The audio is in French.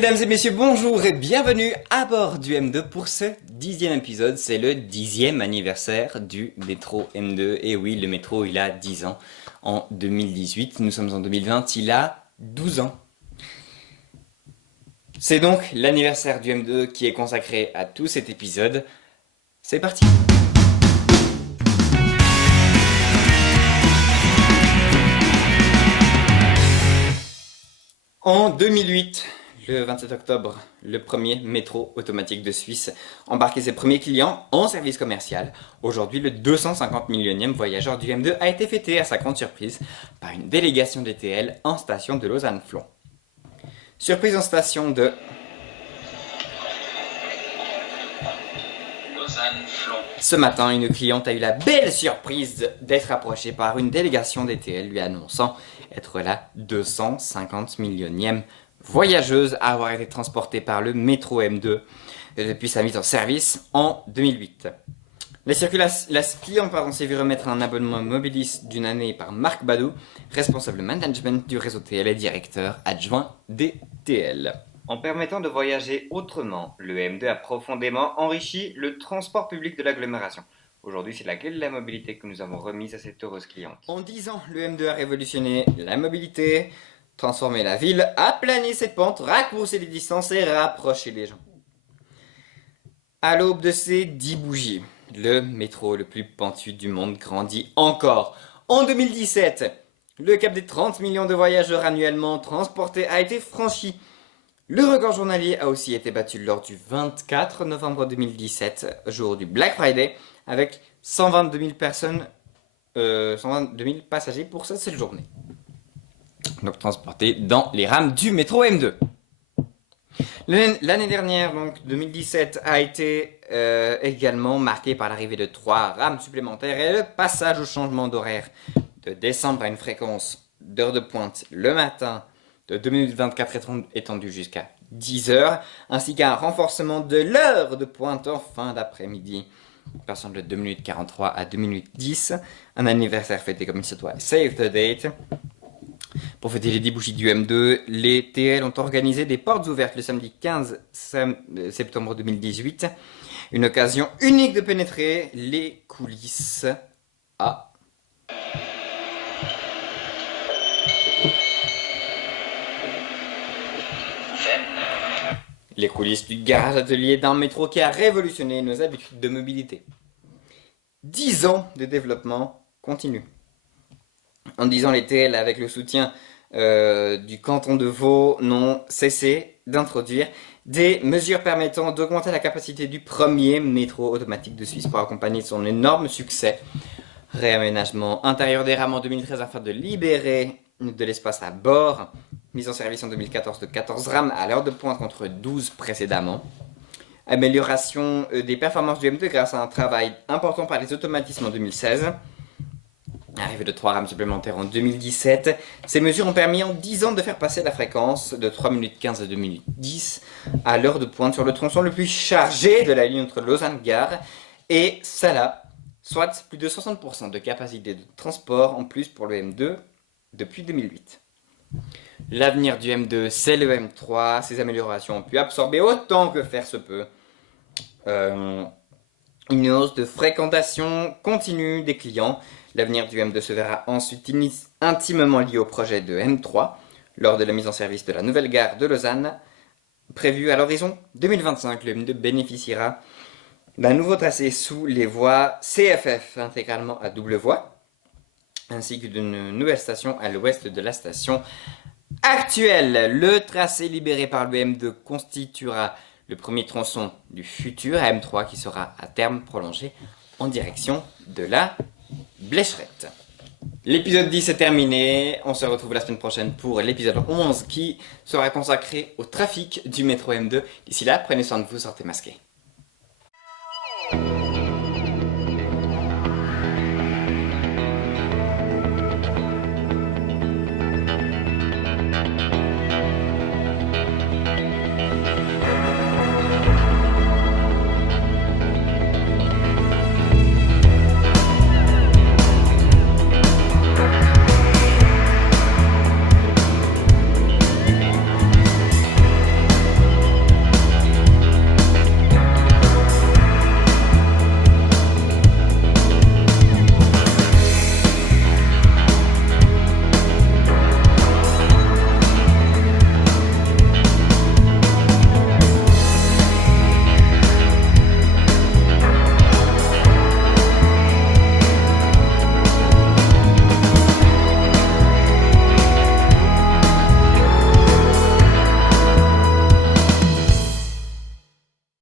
Mesdames et messieurs, bonjour et bienvenue à bord du M2 pour ce 10e épisode. C'est le 10e anniversaire du métro M2. Et oui, le métro, il a 10 ans en 2018. Nous sommes en 2020, il a 12 ans. C'est donc l'anniversaire du M2 qui est consacré à tout cet épisode. C'est parti! En 2008, le 27 octobre, le premier métro automatique de Suisse embarquait ses premiers clients en service commercial. Aujourd'hui, le 250 millionième voyageur du M2 a été fêté à sa grande surprise par une délégation DTL en station de Lausanne-Flon. Surprise en station de Lausanne-Flon. Ce matin, une cliente a eu la belle surprise d'être approchée par une délégation DTL lui annonçant être la 250 millionième voyageuse à avoir été transportée par le métro M2 depuis sa mise en service en 2008. La cliente s'est vue remettre un abonnement Mobilis d'une année par Marc Badou, responsable management du réseau TL et directeur adjoint des TL. En permettant de voyager autrement, le M2 a profondément enrichi le transport public de l'agglomération. Aujourd'hui, c'est la clé de la mobilité que nous avons remise à cette heureuse cliente. En 10 ans, le M2 a révolutionné la mobilité, transformé la ville, aplani ses pentes, raccourci les distances et rapproché les gens. À l'aube de ces 10 bougies, le métro le plus pentu du monde grandit encore. En 2017, le cap des 30 millions de voyageurs annuellement transportés a été franchi. Le record journalier a aussi été battu lors du 24 novembre 2017, jour du Black Friday, avec 122 000 passagers pour cette seule journée. Donc transportés dans les rames du métro M2. L'année dernière, donc 2017, a été également marquée par l'arrivée de 3 rames supplémentaires et le passage au changement d'horaire de décembre à une fréquence d'heure de pointe le matin de 2 minutes 24 étendu jusqu'à 10 heures, ainsi qu'un renforcement de l'heure de pointe en fin d'après-midi, passant de 2 minutes 43 à 2 minutes 10, un anniversaire fêté comme il se doit, save the date. Pour fêter les 10 bougies du M2, les TL ont organisé des portes ouvertes le samedi 15 septembre 2018, une occasion unique de pénétrer les coulisses à les coulisses du garage atelier d'un métro qui a révolutionné nos habitudes de mobilité. 10 ans de développement continu. En 10 ans, les TL, avec le soutien du canton de Vaud, n'ont cessé d'introduire des mesures permettant d'augmenter la capacité du premier métro automatique de Suisse pour accompagner son énorme succès. Réaménagement intérieur des rames en 2013 afin de libérer de l'espace à bord. Mise en service en 2014 de 14 rames à l'heure de pointe contre 12 précédemment. Amélioration des performances du M2 grâce à un travail important par les automatismes en 2016. Arrivée de 3 rames supplémentaires en 2017. Ces mesures ont permis en 10 ans de faire passer la fréquence de 3 minutes 15 à 2 minutes 10 à l'heure de pointe sur le tronçon le plus chargé de la ligne entre Lausanne-Gare et Sala, soit plus de 60% de capacité de transport en plus pour le M2 depuis 2008. L'avenir du M2, c'est le M3. Ces améliorations ont pu absorber autant que faire se peut une hausse de fréquentation continue des clients. L'avenir du M2 se verra ensuite intimement lié au projet de M3 lors de la mise en service de la nouvelle gare de Lausanne, prévue à l'horizon 2025. Le M2 bénéficiera d'un nouveau tracé sous les voies CFF intégralement à double voie, ainsi que d'une nouvelle station à l'ouest de la station actuelle. Le tracé libéré par le M2 constituera le premier tronçon du futur M3 qui sera à terme prolongé en direction de la Blécherette. L'épisode 10 est terminé, on se retrouve la semaine prochaine pour l'épisode 11 qui sera consacré au trafic du métro M2. D'ici là, prenez soin de vous, sortez masqués.